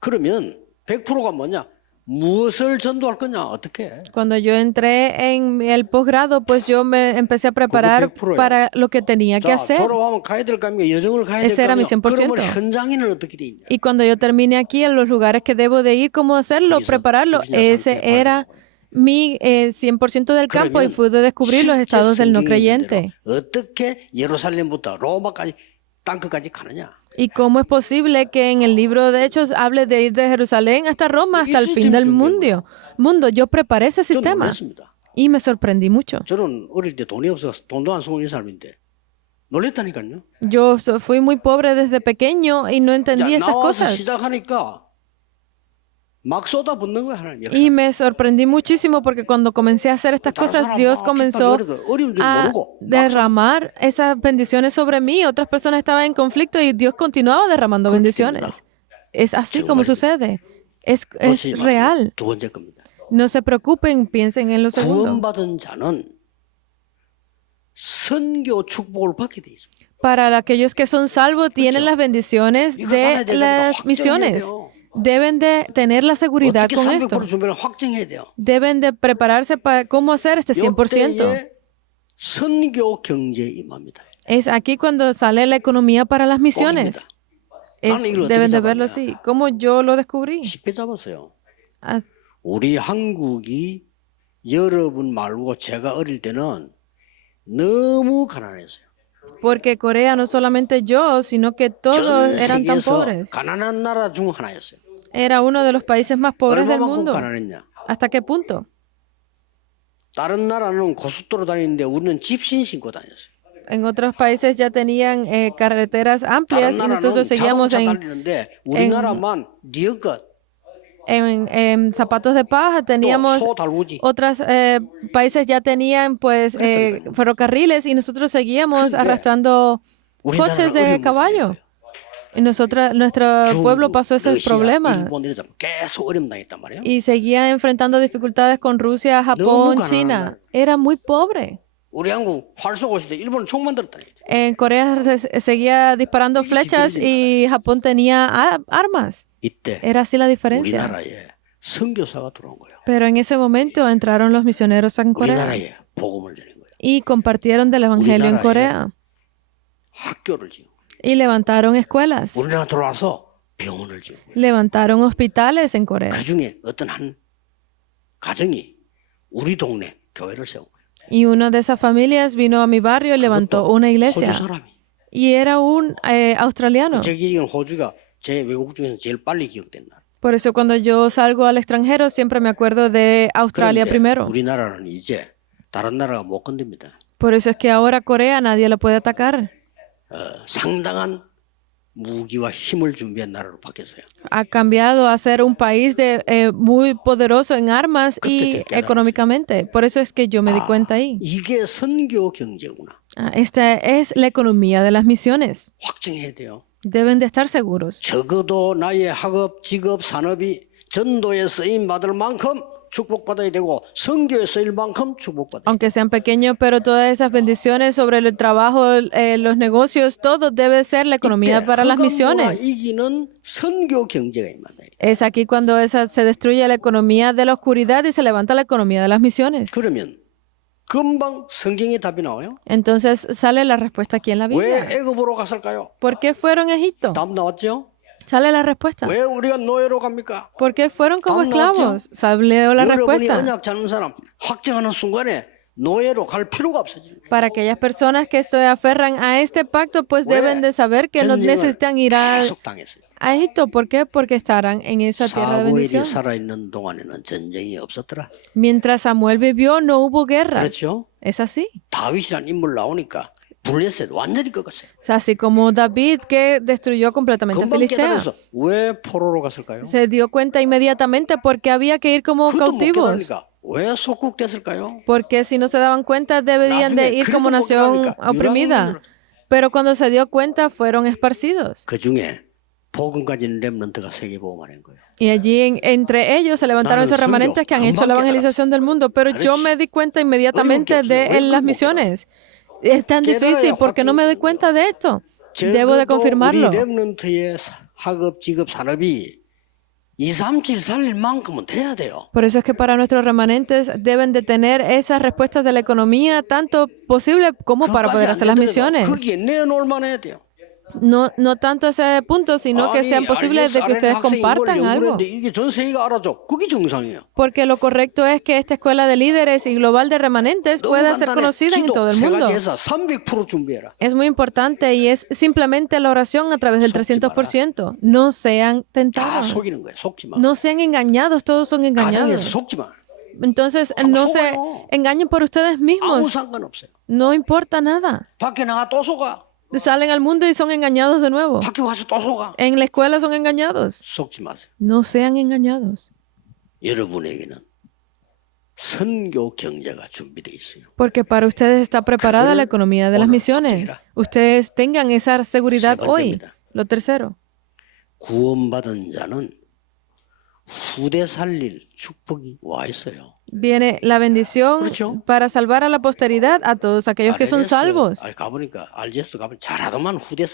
그러면 100%가 뭐냐? 무엇을 전도할 거냐? 어떻게 해? Cuando yo entré en el posgrado, pues yo me empecé a preparar 100%예요. para lo que tenía que 자, hacer. 졸업하면 가야 될 거 아닙니까? 여정을 가야 될 Ese 거 era mi 아닙니까? 그러면 100%. 현장에는 어떻게 돼 있냐? Y cuando yo termine aquí en los lugares que debo de ir, ¿cómo hacerlo? 거기서 Prepararlo. 불신자 Ese 상태에 era mi 100% del campo y 그러면 pude descubrir los 실제 estados del no 성경에 있는 creyente. 대로 어떻게 예루살렘부터 로마까지 땅끝까지 가느냐? ¿Y cómo es posible que en el libro de Hechos hable de ir de Jerusalén hasta Roma, hasta el fin del mundo? Yo preparé ese 저 sistema 놀랐습니다. y me sorprendí mucho. 저는 어릴 때 돈이 없어서 돈도 안 쓰고 있는 사람인데 놀랬다니까요. Yo fui muy pobre desde pequeño y no 자, entendí estas 나와서 cosas. 시작하니까 막 쏟아붓는 거야 하나님 역사. Y me sorprendí muchísimo porque cuando comencé a hacer estas cosas, Dios comenzó 어려운 줄 a 모르고 막 derramar esas bendiciones sobre mí. Otras personas estaban en conflicto y Dios continuaba derramando bendiciones. Es así como sucede. Es 그것이 real. 두 번째 겁니다. No se preocupen, piensen en lo segundo. 구원받은 자는 선교 축복을 받게 돼 있습니다. Para aquellos que son salvos, tienen las bendiciones 이거 받아야 de 되니까 las 확정해야 misiones. 돼요. Deben de tener la seguridad 어떻게 con 300% esto. 준비를 확정해야 돼요. Deben de prepararse para cómo hacer este 100%. 이때에 선교 경제에 임합니다. Es aquí cuando sale la economía para las misiones. 꼭입니다. 나는 이걸 어떻게 Deben de verlo 잡았냐? así. ¿Cómo yo lo descubrí? 쉽게 잡았어요. Ah, 우리 한국이 여러분 말고 제가 어릴 때는 너무 가난했어요. Porque Corea, no solamente yo, sino que todos 전 eran tan 세계에서 pobres. 가난한 나라 중 하나였어요. Era uno de los países más pobres del 얼마만큼 mundo. 가난했냐? ¿Hasta qué punto? 다른 나라는 고속도로 다니는데 우리는 집신 신고 다녔어요. En otros países ya tenían carreteras amplias 다른 y nosotros 나라는 seguíamos 자동차 달리는데 우리나라만 리어컷 en zapatos de paja. Teníamos 소 달구지. otros países ya tenían pues ferrocarriles y nosotros seguíamos arrastrando coches de caballo. Y nuestro pueblo pasó ese 러시아, problema 일본 이러자 계속 어려움 당했단 말이에요. y seguía enfrentando dificultades con Rusia, Japón, 너무 China. 가난한 Era muy pobre. 우리 한국 활 쏘고 있을 때 일본은 총 만들었다니. En Corea seguía disparando flechas y Japón tenía armas. 이때 Era así la diferencia. 우리나라에 선교사가 들어온 거예요. Pero en ese momento entraron los misioneros en Corea 우리나라에 복음을 전한 거예요. y compartieron del evangelio en 우리나라에 Corea 학교를 지은 거예요. y levantaron escuelas, 우리나라 들어와서 병원을 지은 거예요. levantaron hospitales en Corea. 그 중에 어떤 한 가정이 우리 동네 교회를 세운 거예요. Y una de esas familias vino a mi barrio y levantó una 호주 iglesia. 사람이. Y era un australiano. 제 기억은 호주가 제 외국 중에서 제일 빨리 기억된다. Por eso cuando yo salgo al extranjero siempre me acuerdo de Australia 그런데 primero. 우리나라는 이제 다른 나라가 못 건듭니다. Por eso es que ahora Corea nadie la puede atacar. 상당한 무기와 힘을 준비한 나라로 바뀌었어요. Ha cambiado a ser un país muy poderoso en armas y económicamente. Por eso es que yo me di cuenta ahí. 이게 선교 경제구나. Esta es la economía de las misiones. 확정해야 돼요. Deben de estar seguros. 적어도 나의 학업, 직업, 산업이 전도에 쓰임 받을 만큼 축복받아야 되고 선교에 쓰일 만큼 축복받아야 돼요. Aunque sean pequeños, pero todas esas bendiciones sobre el trabajo, los negocios, todo debe ser la economía para las misiones. 이기는 선교 경제가 임한다. Es aquí cuando se destruye la economía de la oscuridad y se levanta la economía de las misiones. 그러면 금방 성경의 답이 나와요. Entonces sale la respuesta aquí en la 왜 Biblia. 애굽으로 갔을까요? ¿Por qué fueron a Egipto? 답 나왔죠? Sale la respuesta. 왜 우리가 노예로 갑니까? ¿Por qué fueron como Tam nacho. esclavos? Salió la 여러분이 respuesta. 언약 잡는 사람 확정하는 순간에 노예로 갈 필요가 없어지는 거예요. Para aquellas personas que se aferran a este pacto, pues deben de saber que no necesitan ir 계속 당했어요. a Egipto. ¿Por qué? Porque estarán en esa tierra de 사무엘이 bendición. 살아있는 동안에는 전쟁이 없었더라. Mientras Samuel vivió, no hubo guerra. 그렇죠? Es así. 다윗이라는 인물 나오니까 블레셋 완전히 꺾었어요. O sea, así como David que destruyó completamente a 금방 Filistea. 깨달아서 왜 포로로 갔을까요? Se dio cuenta inmediatamente porque había que ir como 그것도 못 cautivos. 깨달으니까 왜 속국됐을까요? Porque si no se daban cuenta, deberían de ir como nación oprimida. Pero cuando se dio cuenta, fueron esparcidos. 그 중에 복음 가진 렘넌트가 세계복음화된 거예요. Y allí entre ellos se levantaron esos remanentes que han hecho la evangelización del mundo. Pero yo me di cuenta inmediatamente de las misiones. Es tan difícil porque no me doy cuenta de esto. Debo de confirmarlo. 우리 렘넌트의 학업, 직업, 산업이 2, 3, 7 살릴 만큼은 돼야 돼요. Por eso es que para nuestros remanentes deben de tener esas respuestas de la economía tanto posible como para poder 그것까지 안 hacer las 되더라도 misiones. 거기에 내놓을 만해야 돼요. No tanto ese punto, sino que sean posibles de que ustedes compartan algo. 이게 전 세계가 알아줘. 그게 정상이에요. Porque lo correcto es que esta escuela de líderes y global de remanentes 너무 pueda ser 간단해. conocida en 기도 todo el 세 mundo. 가지 해서 300% 준비해라. Es muy importante y es simplemente la oración a través del 300%. No sean 다 tentados. 속이는 거예요. 속지 마. No sean engañados, todos son 가정에서 engañados. 속지 마. Entonces, no se engañen por ustedes 아무 mismos. 상관없어요. No importa nada. 밖에 나가 또 속아. Salen al mundo y son engañados de nuevo. 밖에 와서 또 속아. En la escuela son engañados. 속지 마세요. No sean engañados. 여러분에게는 선교 경제가 준비되어 있어요. Porque para ustedes está preparada la economía de las misiones. Ustedes tengan esa seguridad hoy. Lo tercero, 구원받은 자는 후대 살릴 축복이 와 있어요. viene la bendición 그렇죠. para salvar a la posteridad a todos aquellos que son salvos. 가보니까 RGS도 가보니 잘하더만 후대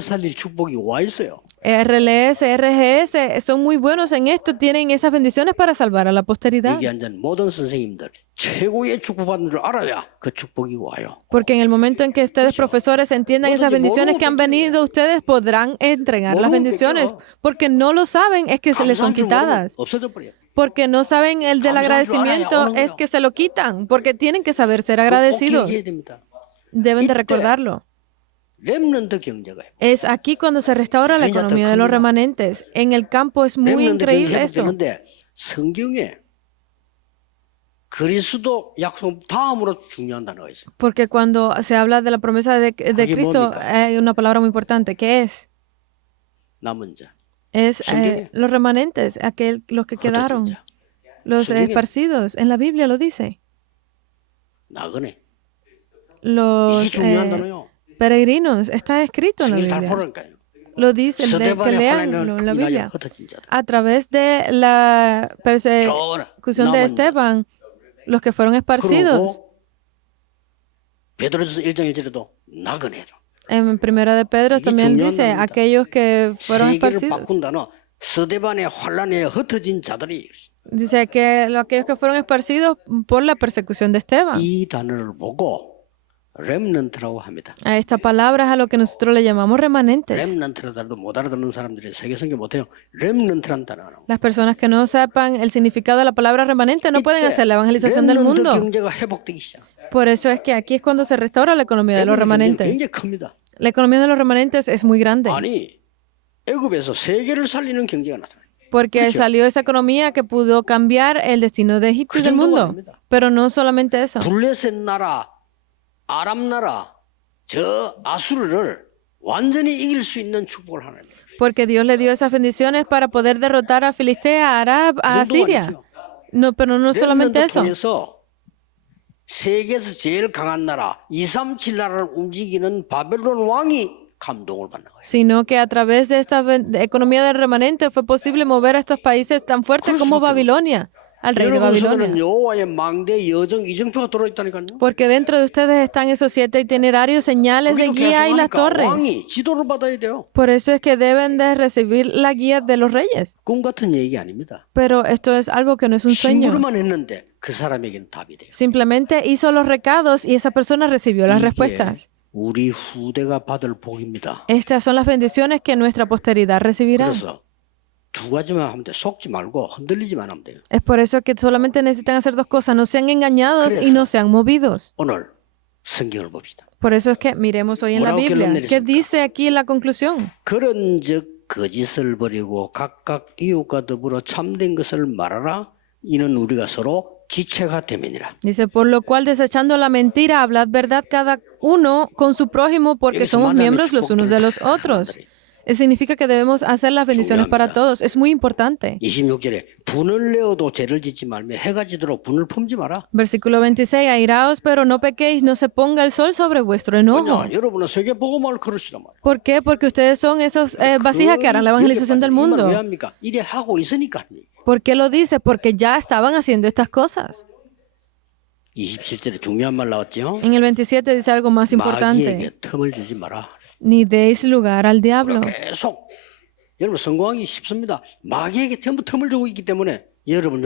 살릴 축복이 와 있어요. RLS, RGS son muy buenos en esto, tienen esas bendiciones para salvar a la posteridad. 여기 앉은 모든 선생님들 최고의 축복받는 줄 알아야 그 축복이 와요. Porque en el momento en que ustedes, profesores, entiendan esas bendiciones que han venido, ustedes podrán entregar las bendiciones. Porque no lo saben, es que se les son 감사한 줄 모르면 quitadas. 없어져 버려요. Porque no saben el del agradecimiento, es que se lo quitan. Porque tienen que saber ser 꼭 agradecidos. 기억해야 됩니다. Deben de recordarlo. 렘넌트 경제가 Es aquí cuando se restaura la economía de los remanentes. En el campo es muy 렘넌트 increíble 경제 esto. 회복되는데 성경에 그리스도 약속 다음으로 중요한 단어가 있어요. Porque cuando se habla de la promesa de Cristo, 뭡니까? hay una palabra muy importante, que es 남은 자, Es los remanentes, los que quedaron, 흩어진 자, los 성경에- esparcidos. En la Biblia lo dice. 나그네. 이게 Los 중요한 단어요. peregrinos, está escrito en la 성경 잘 Biblia. 보라니까요. Lo dice, que 스데반의 leanlo 환란을 en la 인하여 Biblia. 흩어진 자들. A través de la persecución de 남은 자. Esteban, los que fueron esparcidos. 그리고 베드로전서 1장 1절에도 나그네로. En Primera de Pedro 이게 también 중요한 dice, 단어입니다. aquellos que fueron 세계를 esparcidos. 바꾼 단어 스데반의 환란에 흩어진 자들이 Dice que aquellos que fueron esparcidos por la persecución de Esteban. 이 단어를 보고 렘넌트라고 합니다. A esta palabra es a lo que nosotros le llamamos remanentes. 렘넌트라도 못 알아듣는 사람들이 세계 성경 못해요. 렘넌트란 단어는 Las personas que no sepan el significado de la palabra remanente no pueden hacer la evangelización del 렘넌트 mundo. 경제가 회복되기 시작. Por eso es que aquí es cuando se restaura la economía de los 렘넌트 경제는 remanentes. 굉장히 큽니다. La economía de los remanentes es muy grande 아니 애굽에서 세계를 살리는 경제가 나타나요. porque salió esa economía que pudo cambiar el destino de Egipto y del mundo. Pero no solamente eso. 블레셋 나라, 아람 나라, 저 아수르를 완전히 이길 수 있는 축복을 하나님. Porque Dios le dio esas bendiciones para poder derrotar a Filistea, a Arab, a Siria. No, pero no solamente 렘넌트 eso. 통해서 세계에서 제일 강한 나라 237 나라를 움직이는 바벨론 왕이 감동을 받는 거예요. Sino que a través de esta economía del remanente fue posible mover a estos países tan fuertes como Babilonia, al rey de 여러분 손에는 Babilonia. 여호와의 망대 여정 이정표가 들어있다니까요. Porque dentro de ustedes están esos 7 itinerarios, señales de 그게 또 guía y las 계속하니까 torres. 왕이 지도를 받아야 돼요. Por eso es que deben de recibir la guía de los reyes. 꿈 같은 얘기 아닙니다. Pero esto es algo que no es un sueño. 힘으로만 했는데 그 사람에게는 답이 돼요. Simplemente hizo los recados y esa persona recibió las 이게 respuestas. 우리 후대가 받을 복입니다. Estas son las bendiciones que nuestra posteridad recibirá. 그래서 두 가지만 하면 돼. 속지 말고 흔들리지만 하면 돼요. Es por eso que solamente necesitan hacer dos cosas, no sean engañados y no sean movidos. 오늘 성경을 봅시다. Por eso es que miremos hoy en la 뭐라고 Biblia. 결론 ¿Qué 내리십니까? dice aquí en la conclusión? 그런즉 거짓을 버리고 각각 이웃과 더불어 참된 것을 말하라. 이는 우리가 서로 지체가 됨이니라. Dice, por lo cual desechando la mentira, hablad verdad cada uno con su prójimo, porque 여기서 somos 만나는 miembros los unos de los 축복들 otros. 사람들이. Significa que debemos hacer las bendiciones para 중요합니다. todos. Es muy importante. 26절에 분을 내어도 죄를 짓지 말며 해가 지도록 분을 품지 마라. Versículo 26, airaos, pero no pequéis, no se ponga el sol sobre vuestro enojo. 왜냐? 여러분은 세계 복음을 그러시단 말이에요. ¿Por qué? Porque ustedes son esos vasijas que harán la evangelización del mundo. 왜 합니까? 이래 하고 있으니까 하는 얘기예요. ¿Por qué lo dice? Porque ya estaban haciendo estas cosas. 27절에 중요한 말 나왔죠. En el 27 dice algo más importante. 마귀에게 틈을 주지 마라. Ni deis lugar al diablo. 계속 여러분 성공하기 쉽습니다. 마귀에게 전부 틈을 주고 있기 때문에 여러분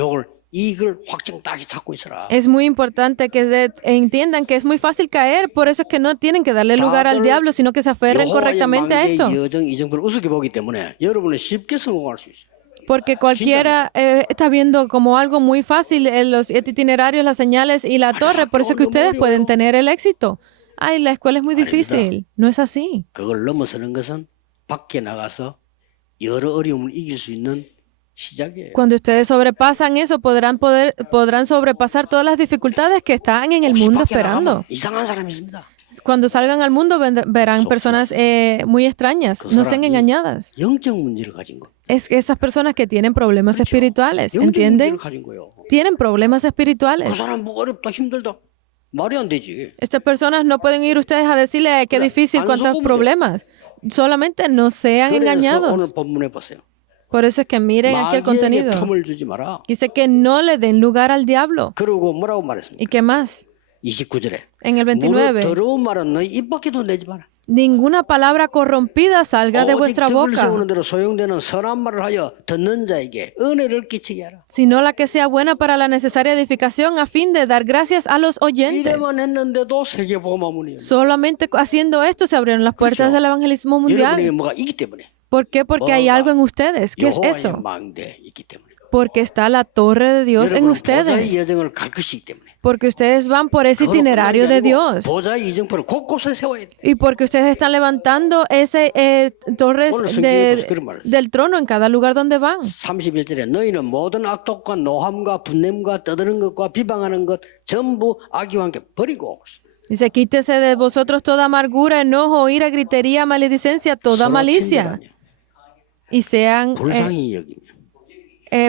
이걸 확정 딱히 잡고 있어라. Es muy importante que entiendan que es muy fácil caer, por eso es que no tienen que darle lugar al diablo, sino que se aferren 여호와의 correctamente a esto. 망대의 여정 이정표를 우습게 보기 때문에 여러분은 쉽게 성공할 수 있어요. Porque cualquiera está viendo como algo muy fácil los itinerarios, las señales y la torre, por eso es que ustedes pueden tener el éxito. Ay, la escuela es muy difícil. No es así. 그걸 넘어서는 것은 밖에 나가서 여러 어려움을 이길 수 있는 시작이에요. Cuando ustedes sobrepasan eso, podrán sobrepasar todas las dificultades que están en el 혹시 mundo 밖에 esperando. 나가면 이상한 사람이 있습니다. Cuando salgan al mundo verán personas muy extrañas. No sean engañadas. 영적 문제를 가진 거. Es que esas personas que tienen problemas espirituales, 영적 ¿entienden? 문제를 가진 거예요. Tienen problemas espirituales. 그 사람 뭐 어렵다 힘들다 말이 안 되지. Estas personas no pueden ir ustedes a decirle "Ay, qué difícil, cuántos problemas". Solamente no sean 그래서 오늘 engañados. 본문에 보세요. Por eso es que miren aquí el 마귀에게 contenido. 틈을 주지 마라. Dice que no le den lugar al diablo. 그러고 뭐라고 말했습니까? ¿Y qué más? 29절에 En el 29. 더러운 말은 너희 입 밖에도 내지 마라. Ninguna palabra corrompida salga de 오직 vuestra 덕을 boca, 세우는 대로 소용되는 선한 말을 하여 듣는 자에게 은혜를 끼치게 하라. sino la que sea buena para la necesaria edificación a fin de dar gracias a los oyentes. 이래만 했는데도 세계복음화문이에요. Solamente haciendo esto se abrieron las puertas del evangelismo 여러분에게 mundial. 뭐가 있기 때문에. ¿Por qué? Porque hay algo en ustedes. ¿Qué es 여호와의 eso? 망대에 있기 때문에. Porque está la torre de Dios en 여러분은 ustedes. 보좌의 여정을 갈 것이기 때문에. Porque ustedes van por ese itinerario de Dios. 보좌의 이정표를 곳곳에 세워야 돼. Y porque ustedes están levantando ese torres del trono en cada lugar donde van. 31절에 너희는 모든 악독과 노함과 분냄과 떠드는 것과 비방하는 것 전부 악의와 함께 버리고 Dice, quítese de vosotros toda amargura, enojo, ira, gritería, maledicencia, toda 서로 malicia. 친절하며 Y sean 불쌍히 여기며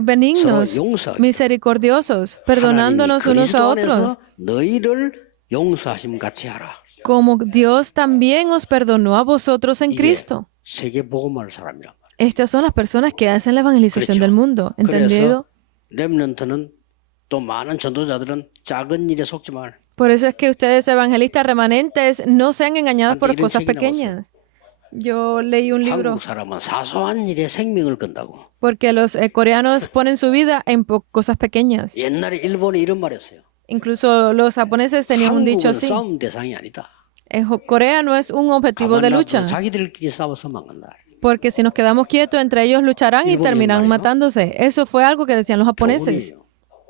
benignos, 서로 용서하며 misericordiosos, perdonándonos 하나님이 unos a 그리스도 otros, 안에서 너희를 용서하심 같이 하라. como Dios también os perdonó a vosotros en 이게 Cristo. 세계 복음할 사람이란 말이야. Estas son las personas que hacen la evangelización 그렇죠. del mundo. ¿Entendido? 그래서 렘넌트는 또 많은 전도자들은 작은 일에 속지 말. Por eso es que ustedes evangelistas remanentes no sean engañados por 이런 cosas 책이 pequeñas. Yo leí un libro 한국 사람은 사소한 일에 생명을 건다고. porque los coreanos ponen su vida en cosas pequeñas. 옛날에 일본에 이런 말했어요. Incluso los japoneses tenían un dicho 한국은 así. 싸움 대상이 아니다. Corea no es un objetivo de 가만 lucha, 놔두면 자기들끼리 싸워서 망한다. porque si nos quedamos quietos, entre ellos lucharán y 일본인 terminarán 말이에요. matándose. Eso fue algo que decían los japoneses. 교훈이에요.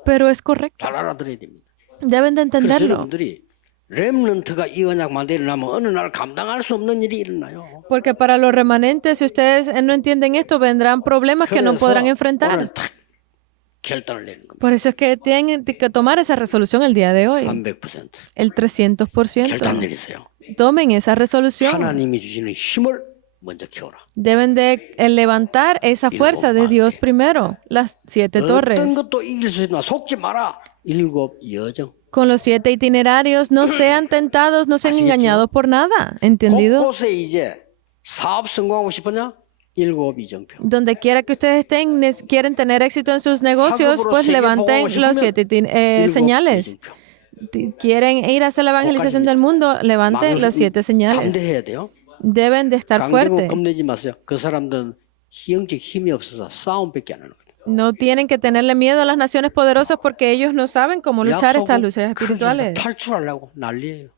Pero es correcto. 잘 알아들어야 됩니다. Deben de 그래서 entenderlo. 여러분들이 렘넌트가 이 언약 만대 일어나면 어느 날 감당할 수 없는 일이 일어나요. Porque para los remanentes, si ustedes no entienden esto, vendrán problemas que no 그래서 podrán 오늘 enfrentar. 딱 결단을 내는 겁니다. Por eso es que tienen que tomar esa resolución el día de hoy. 300%. El 300%. 결단 내리세요. Tomen esa resolución. 하나님이 주시는 힘을 먼저 키워라. Deben de levantar esa fuerza de Dios primero. Las 7 torres. 어떤 것도 이길 수 있지만 속지 마라. 7 여정. Con los 7 itinerarios, no sean tentados, no sean Así es, engañados por nada. ¿Entendido? 곳곳에 이제 사업 성공하고 싶으냐? 7 이정표. Donde quiera que ustedes estén, quieren tener éxito en sus negocios, 학업으로 pues 세계 levanten 보고 los 싶으면 7 señales. 이정표. Quieren ir a hacer la evangelización del mundo, levanten los 7 señales. 감대해야 돼요. Deben de estar 강대국 fuertes. 겁내지 마세요. 그 사람들은 영적 힘이 없어서 싸움밖에 안 하는 거예요. No tienen que tenerle miedo a las naciones poderosas porque ellos no saben cómo luchar estas 약속은 luchas 거기서 espirituales. 탈출하려고 난리예요.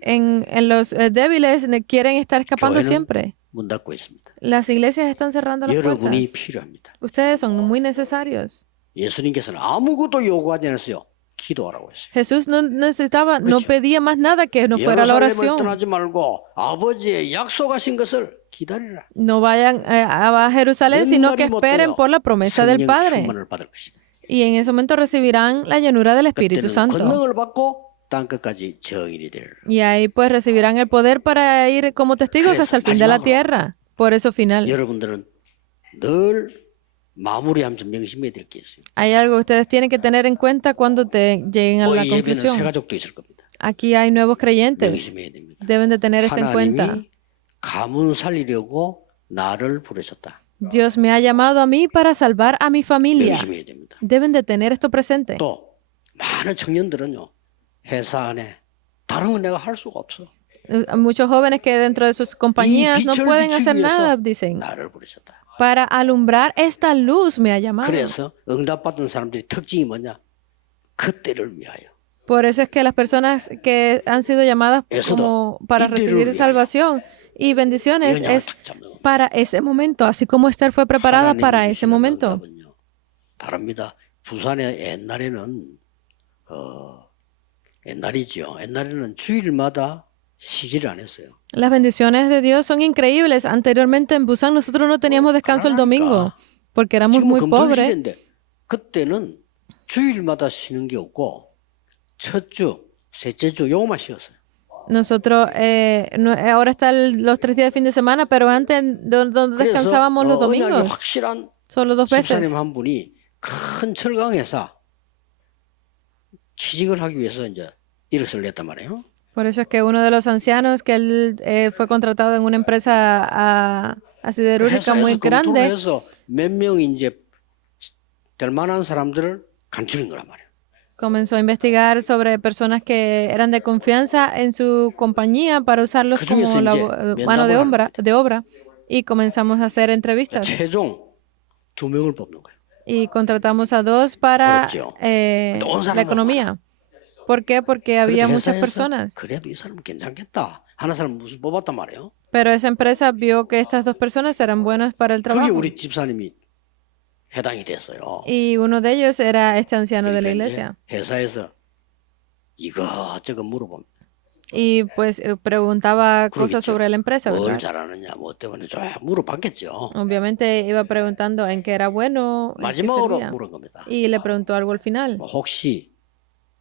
En los débiles quieren estar escapando 교회는 siempre. 문 닫고 있습니다. Las iglesias están cerrando las 여러분이 puertas. 필요합니다. Ustedes son muy necesarios. 예수님께서는 아무것도 요구하지 않았어요. 기도하라고 했어요. Jesús no necesitaba, no pedía más nada que no fuera la 예루살렘을 oración. 떠나지 말고 아버지의 약속하신 것을 기다리라. No vayan a Jerusalén, sino que esperen por la promesa del 성령 Padre. 충만을 받을 것이다. Y en ese momento recibirán la llenura del Espíritu 그때는 Santo. 권능을 받고 땅끝까지 정인이 될. Y ahí pues recibirán el poder para ir como testigos hasta el fin de la tierra. Por eso final. 여러분들은 늘 마무리하면서 명심해야 될 게 있어요. Hay algo que ustedes tienen que tener en cuenta cuando lleguen a la 이 예배는 새 conclusión. 가족도 있을 겁니다. Aquí hay nuevos creyentes. 명심해야 됩니다. Deben de tener esto en cuenta. 하나님이 가문 살리려고 나를 부르셨다. Dios me ha llamado a mí para salvar a mi familia. 명심해야 됩니다. Deben de tener esto presente. 또 많은 청년들은요. 회사 안에 다른 건 내가 할 수가 없어. Muchos jóvenes que dentro de sus compañías no 빛을 pueden 비추기 hacer 위해서 nada, dicen. 나를 부르셨다. para alumbrar esta luz me ha llamado. 그래서 응답받은 사람들이 특징이 뭐냐? 그때를 위하여. Por eso es que las personas que han sido llamadas como para recibir salvación y bendiciones 영향을 es 탁 잡는 겁니다. para ese momento, así como Esther fue preparada para 하나님이 ese 주시는 momento. 응답은요, 다릅니다. 부산에 옛날에는 주일마다 쉬지를 안 했어요. Las bendiciones de Dios son increíbles. Anteriormente en Busan nosotros no teníamos descanso el domingo porque éramos 지금은 muy 금토일 pobres. 시대인데 그때는 주일마다 쉬는 게 없고 첫 주, 셋째 주 요것만 쉬었어요. Nosotros, ahora están los 3 días de fin de semana, pero antes donde 그래서 descansábamos los 언약이 domingos, 확실한 solo 2 veces. 집사님 한 분이 큰 철강회사 취직을 하기 위해서 이제 이력서를 냈단 말이에요. Por eso es que uno de los ancianos que él fue contratado en una empresa siderúrgica muy 회사에서 검토를 grande, 해서 몇 명이 이제 될 만한 사람들을 간추린 거란 말이에요. comenzó a investigar sobre personas que eran de confianza en su compañía para usarlos como mano de obra y comenzamos a hacer entrevistas 최종 2명을 뽑는 거예요. y contratamos a 2 para 그렇죠. la economía. ¿Por qué? Porque había 그래도 muchas 회사에서 personas. 그래도 이 사람은 괜찮겠다 하는 사람 무슨 뽑았단 말이에요. Pero esa empresa vio que estas 2 personas eran buenas para el 그게 trabajo. 우리 집사님이 해당이 됐어요. Y uno de ellos era este anciano de la 그러니까 iglesia. 이제 회사에서 이것저것 물어봅니다. Y pues preguntaba cosas sobre la empresa, 뭘 ¿verdad? 잘하느냐, 뭐 때문에 좀 물어봤겠죠. Obviamente iba preguntando en qué era bueno, en qué 마지막으로 servía. 물은 겁니다. Y le preguntó algo al final. 혹시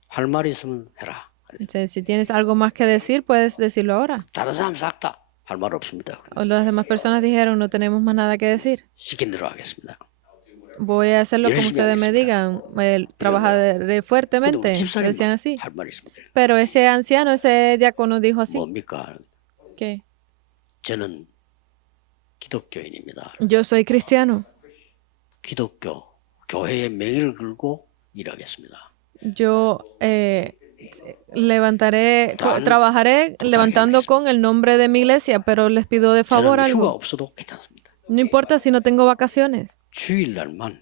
할 말 있으면 해라. Dice, si tienes algo más que decir, puedes decirlo ahora. 다른 사람 싹 다 할 말 없습니다. O las demás personas dijeron, no tenemos más nada que decir. 시킨 대로 하겠습니다. Voy a hacerlo como ustedes me digan. Trabajaré fuertemente. 근데 우리 집사님 Decían así. 할 말 있습니다. Pero ese anciano, ese diácono dijo así. 뭡니까? Que 저는 기독교인입니다. yo soy cristiano. 기독교 교회의 명예를 걸고 일하겠습니다. Yo trabajaré levantando con el nombre de mi iglesia, pero les pido de favor 저는 휴가 algo. 없어도 괜찮습니다. No importa si no tengo vacaciones. 주일날만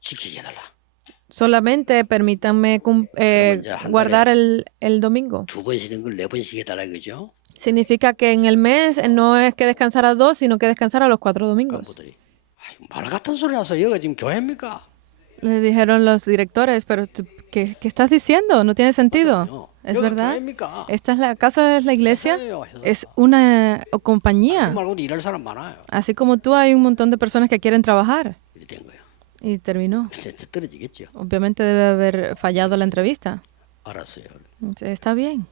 지키게 해달라. Solamente permítanme guardar el domingo. 2번 쉬는 걸 4번 쉬게 해달라 그죠? Significa que en el mes no es que descansar a 2, sino que descansar a los 4 domingos. 간부들이 아이고, 말 같은 소리 나서 여기가 지금 교회입니까? Le dijeron los directores, pero ¿qué estás diciendo? No tiene sentido. No, ¿Es 여기가 verdad? 교회입니까? ¿Acaso es la iglesia? 회사예요, 회사. Es una 그 compañía. 말고도 일할 사람 많아요. Así como tú, hay un montón de personas que quieren trabajar. 이렇게 된 거예요. Y terminó. 진짜 떨어지겠죠. Obviamente debe haber fallado la entrevista. 알았어요. Está bien,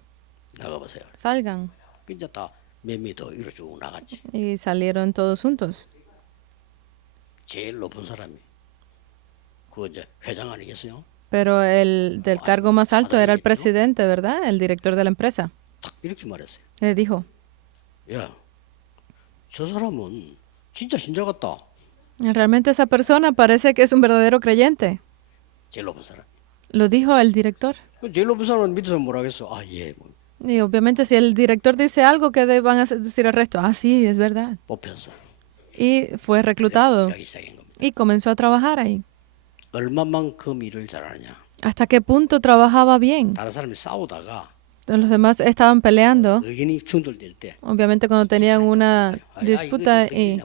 나가보세요. salgan. 이제 다 몇 미터 이로 쭉 나갔지. Y salieron todos juntos. 제일 높은 사람이 그 이제 회장 아니겠어요? Pero el del cargo más alto era el presidente, ¿verdad? El director de la empresa. 딱 이렇게 말했어요. Le dijo, 야, 저 사람은 진짜 신자 같다. realmente esa persona parece que es un verdadero creyente. 제일 높은 사람. Lo dijo el director. 제일 높은 사람은 밑에서 뭐라 하겠어? 아, 예. 뭐, Y obviamente si el director dice algo, ¿qué van a decir el resto? Ah, sí, es verdad. 뽑혔어. Y fue reclutado 일하기 시작한 겁니다. y comenzó a trabajar ahí. 얼마만큼 일을 잘하느냐. ¿Hasta qué punto trabajaba bien? 다른 사람이 싸우다가 Los demás estaban peleando, 의견이 충돌될 때 obviamente cuando tenían una disputa y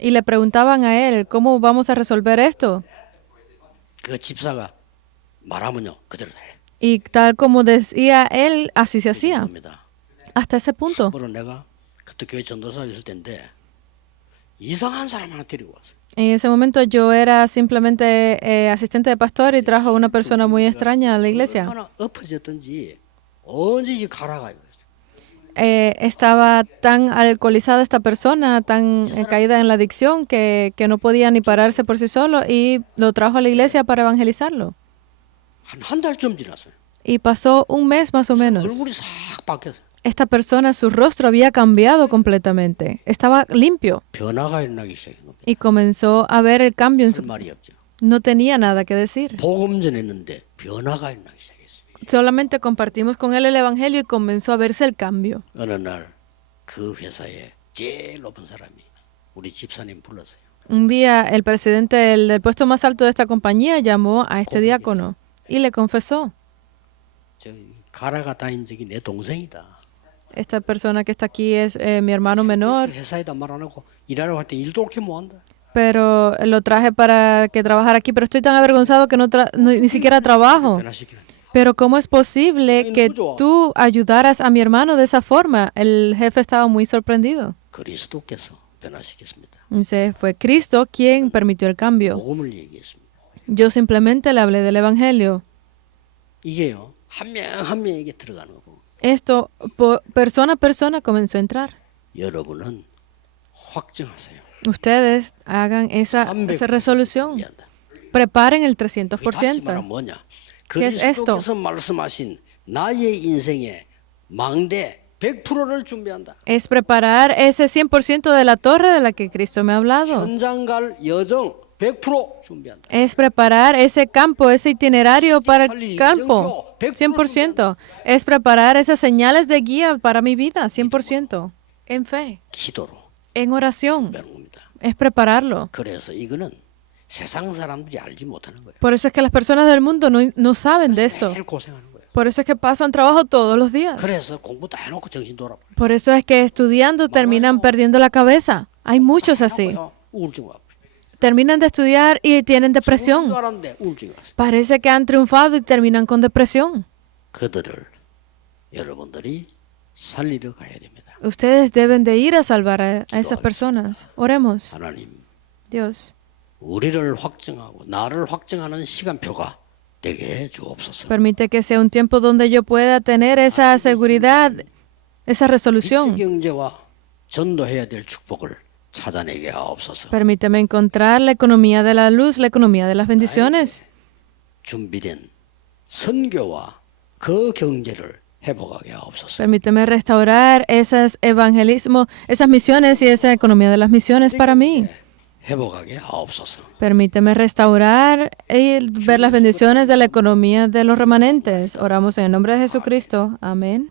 le preguntaban a él, ¿cómo vamos a resolver esto? 그 집사가 말하면요 그대로 해. Y tal como decía él, así se hacía. 겁니다. Hasta ese punto. 그러고 내가 그때 교회 전도사 있을 때인데 이상한 사람 하나 데리고 왔어요. En ese momento yo era simplemente asistente de pastor y trajo una persona muy extraña a la iglesia. 얼마나 엎어졌든지 언제든지 가라가 이거죠. Estaba tan alcoholizada esta persona, tan caída en la adicción que no podía ni pararse por sí solo y lo trajo a la iglesia para evangelizarlo. 한 달쯤 지났어요. Y pasó un mes más o menos. 얼굴이 싹 바뀌었어요. Esta persona, su rostro había cambiado completamente. Estaba limpio 변화가 일어나기 시작한 겁니다. y comenzó a ver el cambio en 할 su... 말이 없죠. No tenía nada que decir. 복음 전했는데 변화가 일어나기 시작했어요. Solamente compartimos con él el evangelio y comenzó a verse el cambio. 어느 날 그 회사에 제일 높은 사람이 우리 집사님 불렀어요. Un día el presidente del puesto más alto de esta compañía llamó a este diácono y le confesó, 저 가라가 다닌 적이 내 동생이다. esta persona que está aquí es mi hermano menor, 회사에다 말 안 하고 일하러 갈 때 일도 그렇게 못한다. pero lo traje para que trabajara aquí, pero estoy tan avergonzado que ni siquiera trabajo. 변화시키는데. Pero ¿cómo es posible que tú ayudaras a mi hermano de esa forma? El jefe estaba muy sorprendido. 그리스도께서 변화시켰습니다. Dice, fue Cristo quien permitió el cambio. 복음을 얘기했습니다. Yo simplemente le hablé del Evangelio. 이게요 한 명 한 명에게 들어가는 거고 Esto, persona a persona, comenzó a entrar. 여러분은 확증하세요. Ustedes hagan esa resolución. 준비한다. Preparen el 다시 말하면 300%. 뭐냐? ¿Qué es esto? 그리스도께서 말씀하신 나의 인생의 망대 100%를 준비한다. Es preparar ese 100% de la torre de la que Cristo me ha hablado. 현장 갈 여정 100% 준비한다. Es preparar ese campo, ese itinerario para el campo, 100%. Es preparar esas señales de guía para mi vida, 100%. En fe, 기도로 en oración. 준비하는 겁니다. Es prepararlo. 그래서 이거는 세상 사람들이 알지 못하는 거예요. Por eso es que las personas del mundo no saben de esto. 매일 고생하는 거예요. Por eso es que pasan trabajo todos los días. 그래서 공부 다 해놓고 정신 돌아버려. Por eso es que estudiando terminan perdiendo la cabeza. Hay muchos así. 우울증 와. Terminan de estudiar y tienen depresión. 줄 알았는데 우울증이 왔어. Parece que han triunfado y terminan con depresión. 그들을 여러분들이 살리러 가야 됩니다. Ustedes deben de ir a salvar a esas personas. Oremos. 하나님, Dios, 우리를 확증하고 나를 확증하는 시간표가 되게 해 주옵소서. permite que sea un tiempo donde yo pueda tener esa seguridad, esa resolución. 경제와 전도해야 될 축복을 찾아내게 하옵소서. Permíteme encontrar la economía de la luz, la economía de las bendiciones. 준비된 선교와 그 경제를 회복하게 하옵소서. Permíteme restaurar esas evangelismo, esas misiones y esa economía de las misiones para mí. 회복하게 하옵소서. Permíteme restaurar y ver las bendiciones de la economía de los remanentes. Oramos en el nombre de Jesucristo. Amén.